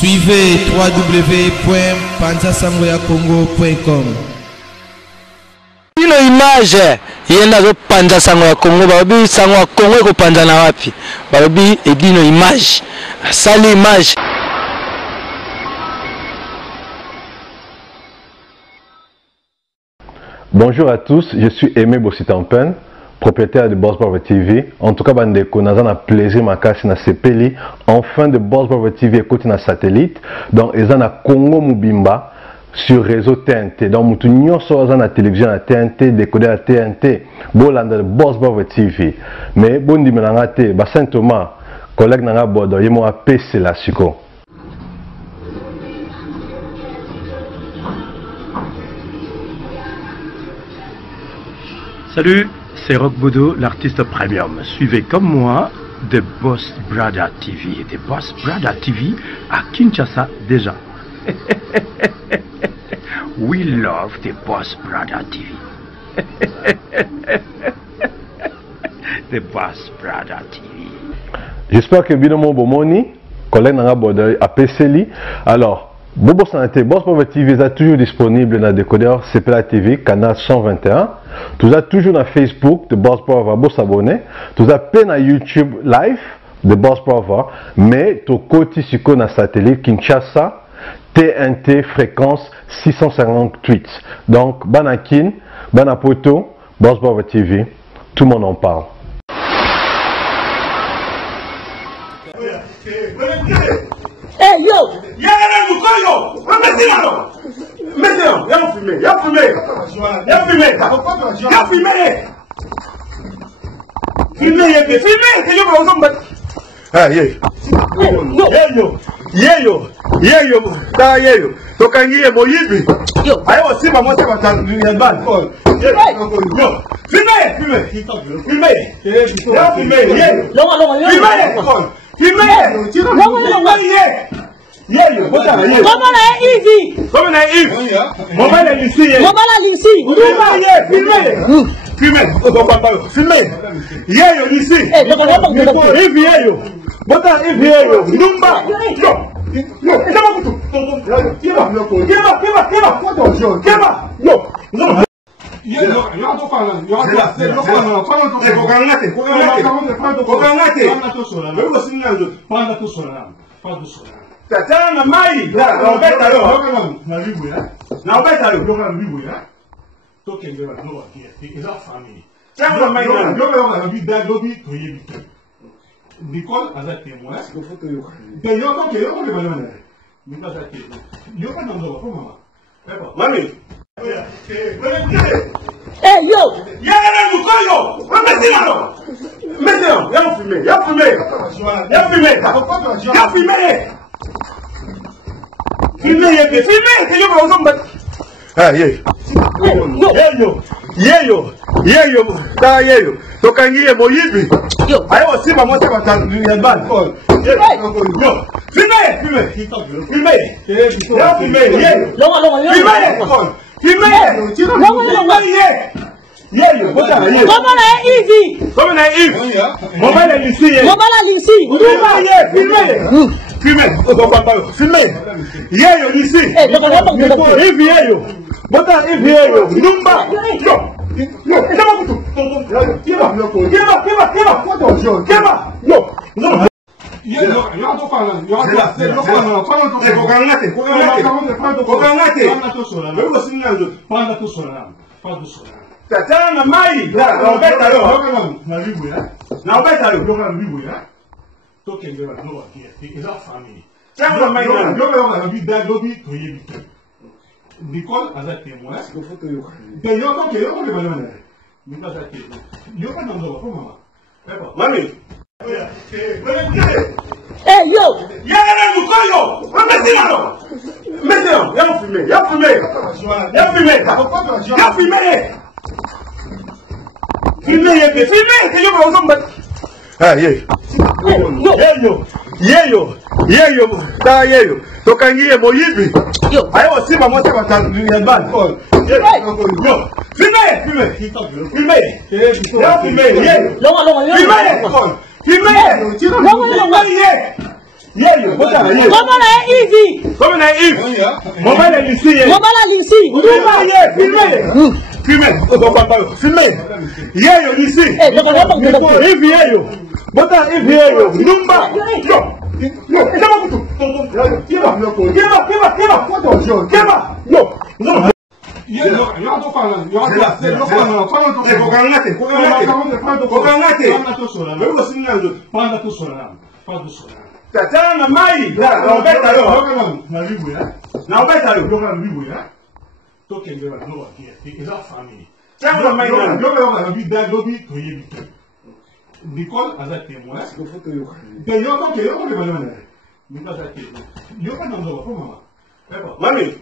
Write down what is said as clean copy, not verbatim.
Suivez www.panzasangoyacongo.com. Ino image yenda zo panza sango ya Congo babi sango ya Congo ko panza na wapi babi edino image sali image. Bonjour à tous, je suis Aimé Bossitampen, propriétaire de Boss Brother TV. En tout cas, bandeko naza na plaisir makasi na sepeli enfin de Boss Brother TV écoute na satellite. Donc eza na Congo Mubimba sur réseau TNT. Donc mutu nyonso aza na télévision na TNT, décodeur à TNT, bolanda de Boss Brother TV. Mais bondi melanga te, ba Saint Thomas, collègue nanga bodo, yemo apese la siko. Salut, c'est Rock Bodo, l'artiste premium. Suivez comme moi The Boss Brother TV. The Boss Brother TV à Kinshasa déjà. We love The Boss Brother TV. The Boss Brother TV. J'espère que Binomo Bomoni, collègue Nanga Bodo, a PCLI. Alors, Bobo Santé, Boss Brother TV est toujours disponible dans le décodeur CPLA TV, canal 121. Tout ça toujours dans Facebook de Boss Brother, vous s'abonner. Tout ça peine à YouTube live de Boss Brother, mais tout côté sur le satellite Kinshasa, TNT fréquence 658. Donc, Banakin, Banapoto, Boss Brother TV, tout le monde en parle. Hey yo! Maintenant, il y a fumé, il y a fumé, il y a fumé, il y a fumé. Fumé, c'est yo, ah, yeah. Yeyo, ta yeyo, tokangiye moyibi. Ayo simba mo sema tanban. Fumé. Ya fumé, yeyo. Fumé. Yeyo, bota yeyo. Comment la Ivi? Comment la Ivi? Maman la Lucie. Fumé. Yeyo Lucie. Ivi yeyo. Bota Ivi yeyo. Numba. Yo. Kema kutu. Kema. Yo. Tatana mai, na obeta yo. Na obeta yo. Tokende no here. It's our family. Tatana mai na. Yo bi da go bi to yebi. Nicole aza témoin. Ben yo ko ke balona. Ni aza témoin. Yo ka ndo ko mama. Mami. Hey yo! Yala mukoyo. Maintenant, il y a fumé. Fumé, c'est yo ko zomba. Ah, yeah. Yeyo, ta yeyo. Tokangiye moyibi. Ayo simba mo sema tanban. Fumé. Ya fumé, yeyo. Fumé. Yeyo, bota yeyo. Comment la Ivi? Maman la Lucie. Fumé. Yeyo Lucie. Ivi yeyo. Bota Ivi yeyo. Numba. Yo. Kema kutu. Kema. Yo. Tatana mai, na obeta yo. Na obeta yo. Tokende no here. It's our family. Tatana mai na. Yo bi da go bi to yebi. Nicole aza témoin. Ben yo ko balona. Ni aza témoin. Yo ka ndo ko mama. Mami. Hey yo! Yala mukoyo. Maintenant, il y a fumé. Fumé, c'est yo ko zomba. Ah, yeah. Yeyo, ta yeyo. Tokangiye moyibi. Ayo simba mo sema tanban. Fumé. Ya fumé, yeyo. Fumé. Yeyo, bota na yeyo. Comment na Easy? Comment na Yves? Mobile est ici. Mobile Lucy. Filmez. Yeyo ici. Eh, Yves yeyo. Bota Yves yeyo. Numba. Yo. Yo, kema kutu. Kema. Yo. Tata na mai na obeta yo na obeta yo to kenge ba no here is our family tell na mai na yo bi da go bi to ye bi Nicole as a témoin que yo no que yo no le voy a mandar mi pasa que yo cuando ando con mamá mami